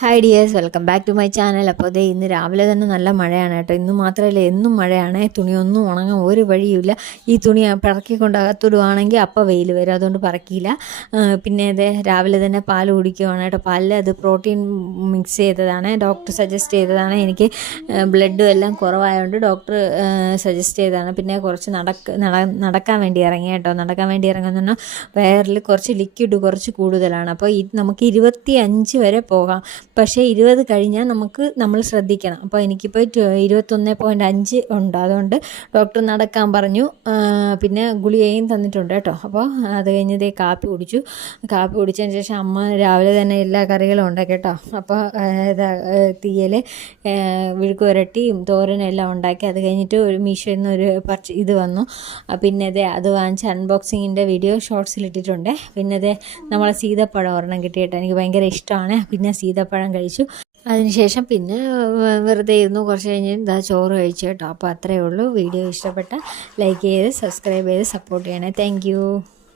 Hi dears, welcome back to my channel. അപ്പോൾ അതേ ഇന്ന് രാവിലെ തന്നെ നല്ല മഴയാണ് കേട്ടോ. ഇന്ന് മാത്രമല്ല എന്നും മഴയാണ്. തുണിയൊന്നും ഉണങ്ങാൻ ഒരു വഴിയുമില്ല. ഈ തുണി പറക്കിക്കൊണ്ട് അകത്തിടുവാണെങ്കിൽ അപ്പോൾ വെയിൽ വരും, അതുകൊണ്ട് പറക്കിയില്ല. പിന്നെ അതേ രാവിലെ തന്നെ പാൽ കുടിക്കുവാണ് കേട്ടോ. പാലിൽ അത് പ്രോട്ടീൻ മിക്സ് ചെയ്തതാണ്, ഡോക്ടർ സജസ്റ്റ് ചെയ്തതാണ്. എനിക്ക് ബ്ലഡും എല്ലാം കുറവായതുകൊണ്ട് ഡോക്ടർ സജസ്റ്റ് ചെയ്തതാണ്. പിന്നെ കുറച്ച് നടക്കാൻ വേണ്ടി ഇറങ്ങി കേട്ടോ. നടക്കാൻ വേണ്ടി ഇറങ്ങുന്ന പറഞ്ഞാൽ വയറിൽ കുറച്ച് ലിക്വിഡ് കുറച്ച് കൂടുതലാണ്. അപ്പോൾ നമുക്ക് 25 വരെ പോകാം, പക്ഷേ 20 കഴിഞ്ഞാൽ നമ്മൾ ശ്രദ്ധിക്കണം. അപ്പോൾ എനിക്കിപ്പോൾ 21.5 ഉണ്ട്, അതുകൊണ്ട് ഡോക്ടർ നടക്കാൻ പറഞ്ഞു. പിന്നെ ഗുളികയും തന്നിട്ടുണ്ട് കേട്ടോ. അപ്പോൾ അത് കഴിഞ്ഞതേ കാപ്പി കുടിച്ചതിന് ശേഷം അമ്മ രാവിലെ തന്നെ എല്ലാ കറികളും ഉണ്ടാക്കി കേട്ടോ. അപ്പോൾ തീയൽ, വിഴുക്ക് വരട്ടിയും തോരനും എല്ലാം ഉണ്ടാക്കി. അത് കഴിഞ്ഞിട്ട് ഒരു മീഷോയിൽ നിന്ന് ഒരു ഇത് വന്നു. പിന്നെ അത് വാങ്ങിച്ച് അൺബോക്സിങ്ങിൻ്റെ വീഡിയോ ഷോർട്സിലിട്ടിട്ടുണ്ട്. പിന്നെ നമ്മളെ സീതപ്പഴം ഒരെണ്ണം കിട്ടി കേട്ടോ. എനിക്ക് ഭയങ്കര ഇഷ്ടമാണ്. പിന്നെ സീതപ്പഴം കഴിച്ചു. അതിനുശേഷം പിന്നെ വെറുതെ ഇരുന്നു. കുറച്ച് കഴിഞ്ഞ് ചോറ് കഴിച്ചു കേട്ടോ. അപ്പോൾ അത്രയേ ഉള്ളൂ. വീഡിയോ ഇഷ്ടപ്പെട്ട ലൈക്ക് ചെയ്ത് സബ്സ്ക്രൈബ് ചെയ്ത് സപ്പോർട്ട് ചെയ്യണേ. താങ്ക്